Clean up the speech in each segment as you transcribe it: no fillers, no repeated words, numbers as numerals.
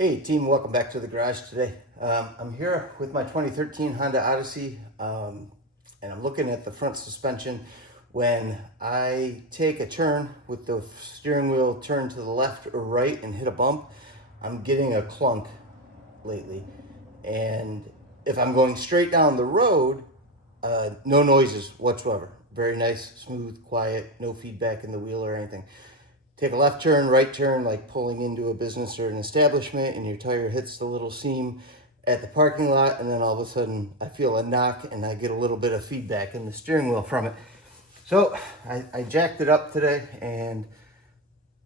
Hey team, welcome back to the garage today. I'm here with my 2013 Honda Odyssey and I'm looking at the front suspension. When I take a turn with the steering wheel turned to the left or right and hit a bump, I'm getting a clunk lately. And if I'm going straight down the road, no noises whatsoever. Very nice, smooth, quiet, no feedback in the wheel or anything. Take a left turn, right turn, like pulling into a business or an establishment, and your tire hits the little seam at the parking lot, and then all of a sudden I feel a knock and I get a little bit of feedback in the steering wheel from it. So I jacked it up today and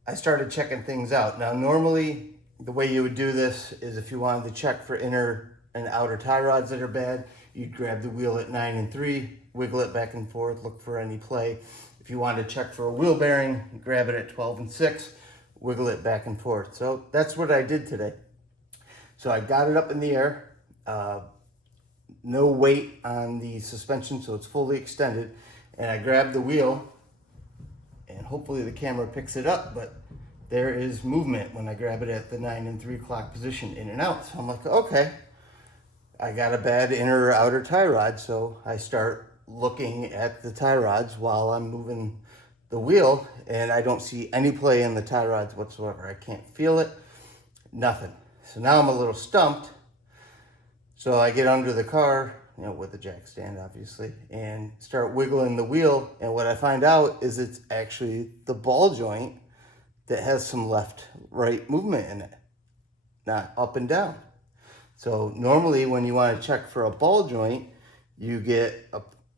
I started checking things out. Now normally the way you would do this is if you wanted to check for inner and outer tie rods that are bad, you'd grab the wheel at 9 and 3, wiggle it back and forth, look for any play. If you wanted to check for a wheel bearing, grab it at 12 and 6, wiggle it back and forth. So that's what I did today. So I got it up in the air, no weight on the suspension, so it's fully extended. And I grabbed the wheel, and hopefully the camera picks it up, but there is movement when I grab it at the 9 and 3 o'clock position, in and out. So I'm like, okay, I got a bad inner or outer tie rod. So I start looking at the tie rods while I'm moving the wheel, and I don't see any play in the tie rods whatsoever. I can't feel it, nothing. So now I'm a little stumped. So I get under the car, with the jack stand obviously, and start wiggling the wheel, and what I find out is it's actually the ball joint that has some left-right movement in it, not up and down. So normally when you want to check for a ball joint, you get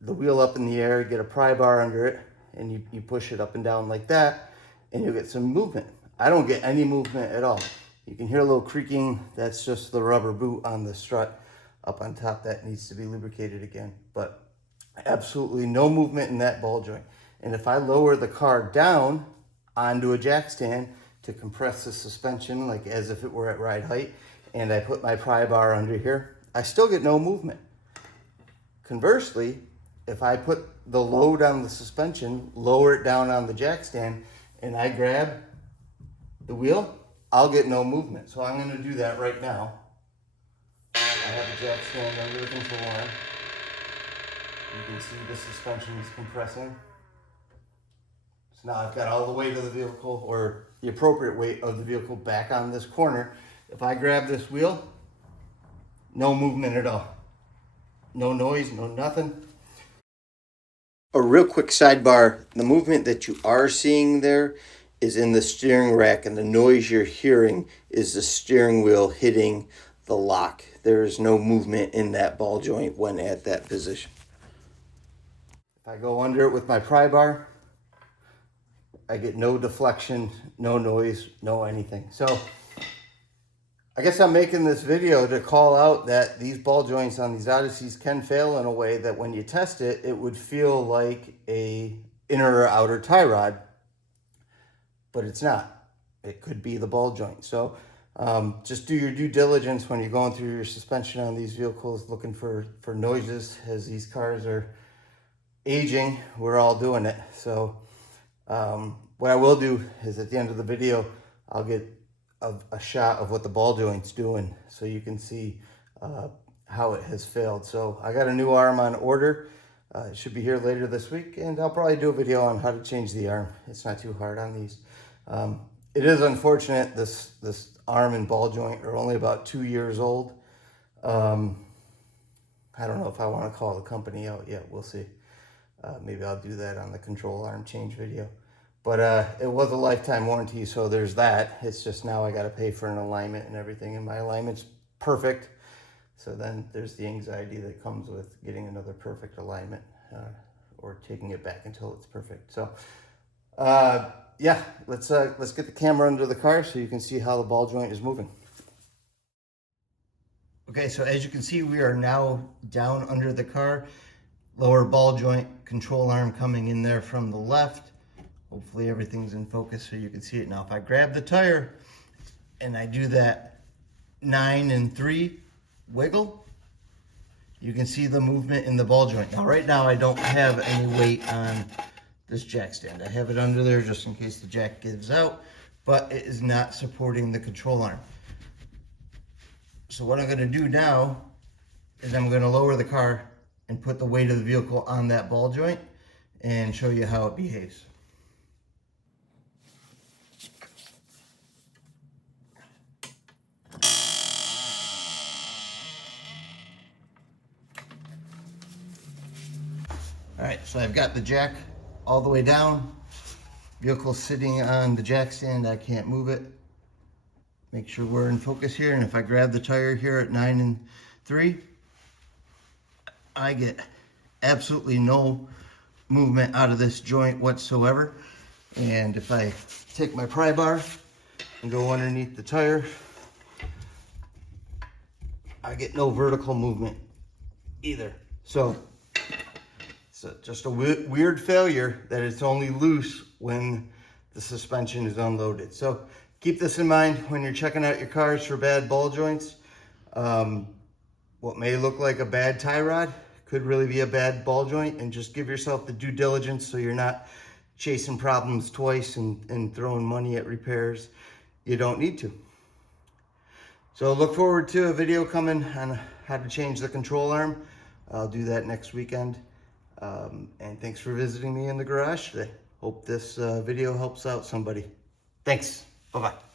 the wheel up in the air, get a pry bar under it, and you push it up and down like that, and you get some movement. I don't get any movement at all. You can hear a little creaking. That's just the rubber boot on the strut up on top that needs to be lubricated again. But absolutely no movement in that ball joint. And if I lower the car down onto a jack stand to compress the suspension, like as if it were at ride height, and I put my pry bar under here, I still get no movement. Conversely, if I put the load on the suspension, lower it down on the jack stand, and I grab the wheel, I'll get no movement. So I'm going to do that right now. I have the jack stand under the control arm. You can see the suspension is compressing. So now I've got all the weight of the vehicle, or the appropriate weight of the vehicle, back on this corner. If I grab this wheel, no movement at all. No noise, no nothing. A real quick sidebar, the movement that you are seeing there is in the steering rack, and the noise you're hearing is the steering wheel hitting the lock. There is no movement in that ball joint when at that position. If I go under it with my pry bar, I get no deflection, no noise, no anything. So I guess I'm making this video to call out that these ball joints on these Odysseys can fail in a way that when you test it, it would feel like a inner or outer tie rod, but it's not. It could be the ball joint. So just do your due diligence when you're going through your suspension on these vehicles, looking for noises. As these cars are aging, we're all doing it. So what I will do is at the end of the video, I'll get a shot of what the ball joint's doing so you can see how it has failed. So I got a new arm on order. It should be here later this week, and I'll probably do a video on how to change the arm. It's not too hard on these. It is unfortunate this arm and ball joint are only about 2 years old. I don't know if I want to call the company out yet. We'll see. Maybe I'll do that on the control arm change video. But it was a lifetime warranty, so there's that. It's just now I got to pay for an alignment and everything, and my alignment's perfect. So then there's the anxiety that comes with getting another perfect alignment or taking it back until it's perfect. So yeah, let's get the camera under the car so you can see how the ball joint is moving. Okay, so as you can see, we are now down under the car. Lower ball joint, control arm coming in there from the left. Hopefully everything's in focus so you can see it now. If I grab the tire and I do that 9 and 3 wiggle, you can see the movement in the ball joint. Now right now I don't have any weight on this jack stand. I have it under there just in case the jack gives out, but it is not supporting the control arm. So what I'm gonna do now is I'm gonna lower the car and put the weight of the vehicle on that ball joint and show you how it behaves. All right, so I've got the jack all the way down. Vehicle sitting on the jack stand, I can't move it. Make sure we're in focus here, and if I grab the tire here at 9 3, I get absolutely no movement out of this joint whatsoever. And if I take my pry bar and go underneath the tire, I get no vertical movement either. So it's just a weird failure that it's only loose when the suspension is unloaded. So keep this in mind when you're checking out your cars for bad ball joints. What may look like a bad tie rod could really be a bad ball joint, and just give yourself the due diligence so you're not chasing problems twice and throwing money at repairs you don't need to. So look forward to a video coming on how to change the control arm. I'll do that next weekend. And thanks for visiting me in the garage today. Hope this video helps out somebody. Thanks. Bye-bye.